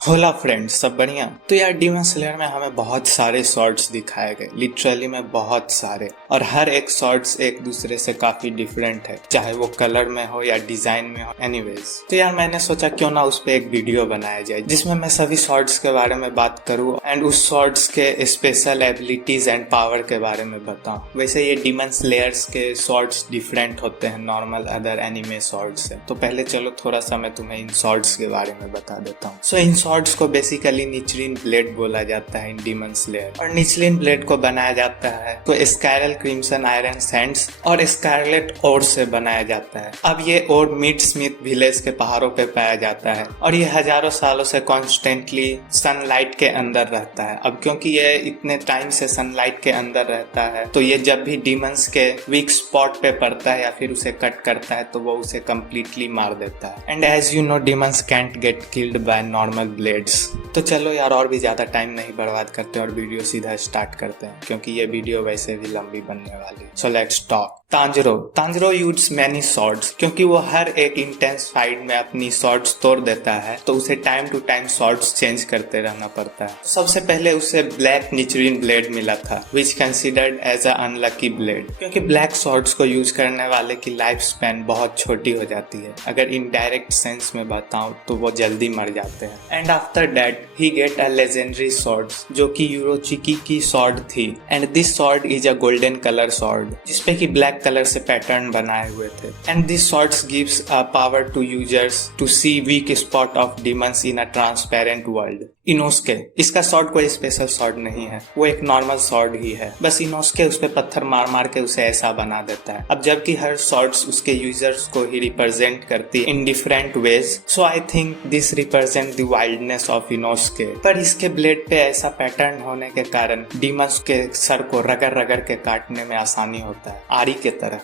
होला फ्रेंड्स, सब बढ़िया। तो यार डीमन स्लेयर में हमें बहुत सारे स्वॉर्ड्स दिखाए गए, लिटरली में बहुत सारे, और हर एक स्वॉर्ड्स एक दूसरे से काफी डिफरेंट है, चाहे वो कलर में हो या डिजाइन में हो। एनीवेज, तो यार मैंने सोचा क्यों ना उस पे एक वीडियो बनाया जाए जिसमें मैं सभी स्वॉर्ड्स के बारे में बात करूँ एंड उस स्वॉर्ड्स के स्पेशल एबिलिटीज एंड पावर के बारे में बताऊँ। वैसे ये डीमन स्लेयर्स के स्वॉर्ड्स डिफरेंट होते हैं नॉर्मल अदर एनिमे स्वॉर्ड्स से। तो पहले चलो थोड़ा सा मैं तुम्हें इन स्वॉर्ड्स के बारे में बता देता हूँ। सो इन स्वॉर्ड्स को बेसिकली निचलिन ब्लेड बोला जाता है इन डीमन स्लेयर, और निचलिन ब्लेड को बनाया जाता है तो स्काइरल क्रिम्सन आयरन सैंड्स और स्कारलेट ओर से बनाया जाता है। अब ये ओर मिड स्मिथ विलेज के पहाड़ों पे पाया जाता है और ये हजारों सालों से कॉन्स्टेंटली सनलाइट के अंदर रहता है। अब क्योंकि ये इतने टाइम से सनलाइट के अंदर रहता है तो ये जब भी डीमंस के वीक स्पॉट पे पड़ता है या फिर उसे कट करता है तो वो उसे कम्प्लीटली मार देता है। And as you know demons can't get killed by normal blades. तो चलो यार और भी ज्यादा टाइम नहीं बर्बाद करते और वीडियो सीधा स्टार्ट करते हैं क्योंकि ये वीडियो वैसे भी लंबी बनने वाली। So let's talk. Tanjiro uses many swords. क्योंकि वो हर एक इंटेंस फाइट में अपनी स्वॉर्ड्स तोड़ देता है तो उसे time to time swords change करते रहना पड़ता है। सबसे पहले उसे ब्लैक निचरिन ब्लेड मिला था which considered as a unlucky blade, क्योंकि ब्लैक स्वॉर्ड्स को यूज करने वाले की लाइफ स्पैन बहुत छोटी हो जाती है। अगर इनडायरेक्ट सेंस में बताऊं तो वो जल्दी मर जाते हैं। And after that he get a legendary sword जो कि यूरोचिकी की स्वॉर्ड थी। And this sword is a golden colour sword जिसपे की ब्लैक कलर से पैटर्न बनाए हुए थे। And this swords gives a power to users to see weak spot of demons in a transparent world. Inosuke, इसका sword कोई special sword नहीं है, वो एक नॉर्मल स्वॉर्ड ही है, बस इनोस्के उस पे पत्थर मार मार के उसे ऐसा बना देता है। अब जबकि हर स्वॉर्ड्स उसके यूजर्स को ही रिप्रेजेंट करती in different ways, so I think this represent the wildness of Inosuke. पर इसके ब्लेड पे ऐसा पैटर्न होने के कारण डीमंस के सर को रगड़ रगड़ के काटने में आसानी होता है, आरी के तरह।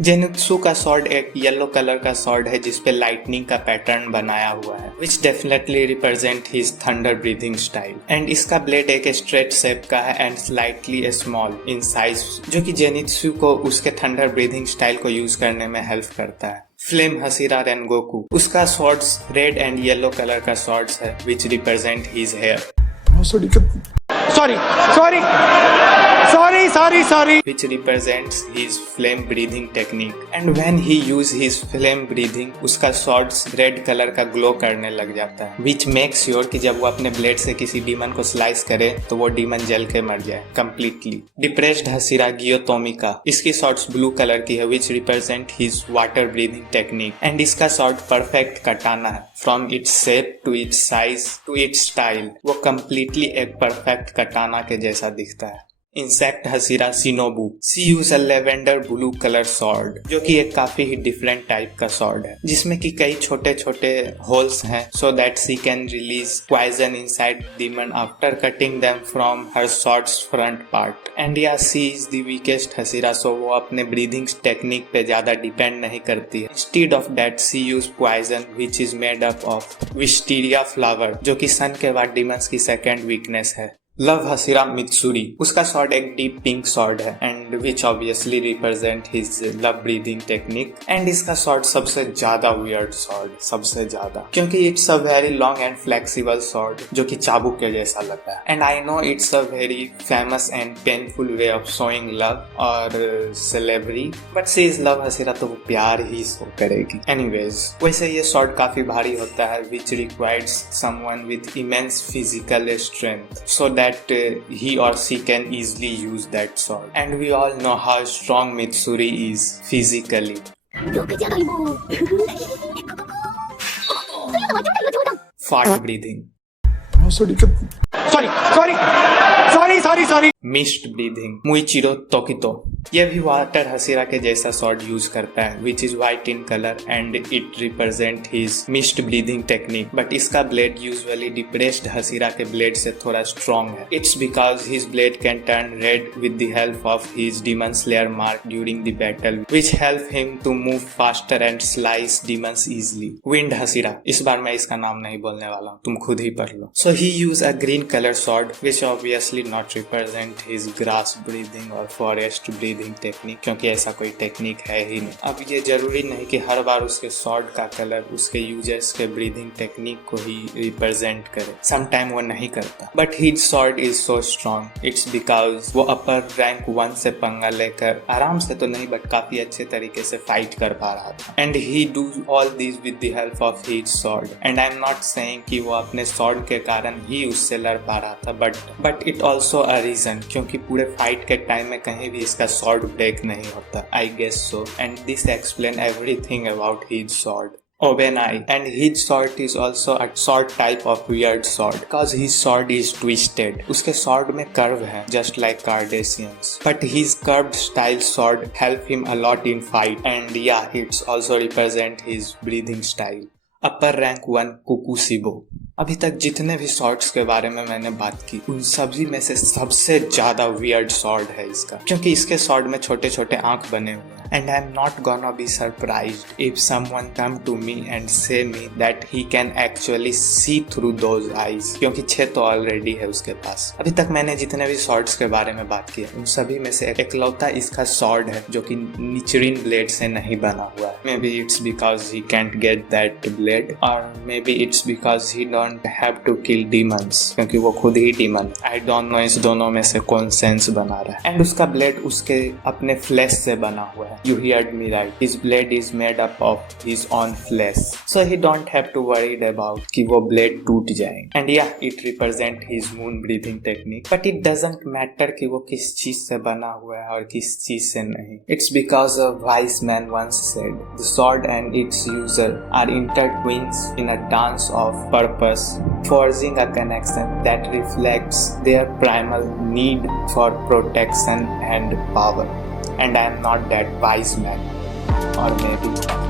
जेनित्सु का स्वॉर्ड एक येलो कलर का स्वॉर्ड है जिसपे लाइटनिंग का पैटर्न बनाया हुआ है which definitely represent his thunder breathing style. And इसका ब्लेड एक स्ट्रेट शेप का है and slightly small in size, जो कि जेनित्सु को उसके थंडर ब्रीथिंग स्टाइल को यूज करने में हेल्प करता है। फ्लेम हसीरा रेनगोकू, उसका swords red and yellow colour का स्वॉर्ड्स है which represent his hair. Sorry. Which represents his flame breathing technique. And when he use his flame breathing, उसका swords red color का glow करने लग जाता है, which makes sure कि जब वो अपने blade से किसी demon को slice करे तो वो demon जल के मर जाए completely. Depressed हसीरा गियोतोमिका, इसकी swords blue color की है which represent his water breathing technique. And इसका sword perfect katana है, from its shape to its size to its style, वो completely एक perfect katana के जैसा दिखता है। Insect hashira Shinobu, she use a lavender blue colour sword, जो कि एक काफी ही डिफरेंट टाइप का स्वॉर्ड है जिसमें कि कई छोटे छोटे होल्स हैं so that she can release poison inside demon after cutting them from her swords front part. And या she is the weakest hashira, so वो अपने ब्रीदिंग टेक्निक पे ज्यादा डिपेंड नहीं करती है। Instead of that she use poison which is made up of wisteria flower, जो कि सन के बाद डीमंस की सेकेंड वीकनेस है। लव हसीरा मित्सुरी, उसका स्वॉर्ड एक डीप पिंक स्वॉर्ड है and which obviously represent his love breathing technique. And इसका स्वॉर्ड सबसे ज्यादा वियर्ड स्वॉर्ड, सबसे ज्यादा, क्योंकि it's a very long and flexible sword जो कि चाबुक के जैसा लगता है। And I know it's a very famous and painful way of showing love और सेलेब्री, बट सी इज लव हसीरा तो वो प्यार ही शो करेगी। एनीवेज, वैसे ये स्वॉर्ड काफी भारी होता है which requires someone with immense physical strength so that he or she can easily use that sword. And we all know how strong Mitsuri is physically. Fart breathing. Sorry. Mist breathing. Muichiro Tokito. यह भी water हसीरा के जैसा sword use करता है which is white in colour and it represent his mist breathing technique, but इसका blade usually depressed hashira के blade से थोड़ा स्ट्रॉन्ग है। It's because his blade can turn red with the help of his demon slayer mark during the battle which help him to move faster and slice demons easily. Wind hashira, इस बार मैं इसका नाम नहीं बोलने वाला हूँ, तुम खुद ही पढ़ लो। So he use a green colour sword which obviously not not represent his grass breathing और फॉरेस्ट ब्रीदिंग टेक्निक, क्योंकि ऐसा कोई टेक्निक है ही नहीं। अब ये जरूरी नहीं कि हर बार उसके स्वॉर्ड का कलर उसके यूजर्स के ब्रीदिंग टेक्निक को ही रिप्रेजेंट करे, समटाइम वो नहीं करता। But his sword is so strong, it's because वो अपर रैंक 1 से पंगा लेकर आराम से तो नहीं बट काफी अच्छे तरीके से फाइट कर पा रहा था। And he do all this with the help of his sword. And I am not saying कि वो अपने स्वॉर्ड के कारण ही उससे लड़ पा रहा था, but it also a reason, क्योंकि पूरे फाइट के टाइम में कहीं भी इसका स्वॉर्ड ब्रेक नहीं होता, I guess so. And this explain everything about his sword. Obenai, and his sword is also a sword type of weird sword because his sword is twisted. उसके sword में curve है just like Cardassians, but his curved style sword help him a lot in fight, and yeah, it's also represent his breathing style. Upper rank 1 कुकुसिबो। अभी तक जितने भी shorts के बारे में मैंने बात की उन सभी में से सबसे ज्यादा वियर्ड शॉर्ट है इसका, क्योंकि इसके शॉर्ट में छोटे छोटे आंख बने हुए हैं। And I am not gonna be surprised if someone come to me and say me that he can actually see through those eyes, क्योंकि 6 तो ऑलरेडी है उसके पास। अभी तक मैंने जितने भी शॉर्ट्स के बारे में बात की उन सभी में से एकलौता इसका शॉर्ट है जो कि निचरिन ब्लेड से नहीं बना हुआ है। Maybe it's because he can't get that blade, और maybe it's because he don't have to kill demons, क्योंकि वो खुद ही डीमन। आई डोंट नो इस दोनों में से कौन सेंस बना रहा है। एंड उसका ब्लेड उसके अपने फ्लैश से बना हुआ है। You heard me right. His blade is made up of his own flesh, so he don't have to worry about कि वो blade टूट जाए। And yeah, it represent his moon breathing technique, but it doesn't matter कि वो किस चीज से बना हुआ है और किस चीज से नहीं। It's because a wise man once said, the sword and its user are intertwined in a dance of purpose, forging a connection that reflects their primal need for protection and power. And I am not that wise man, or maybe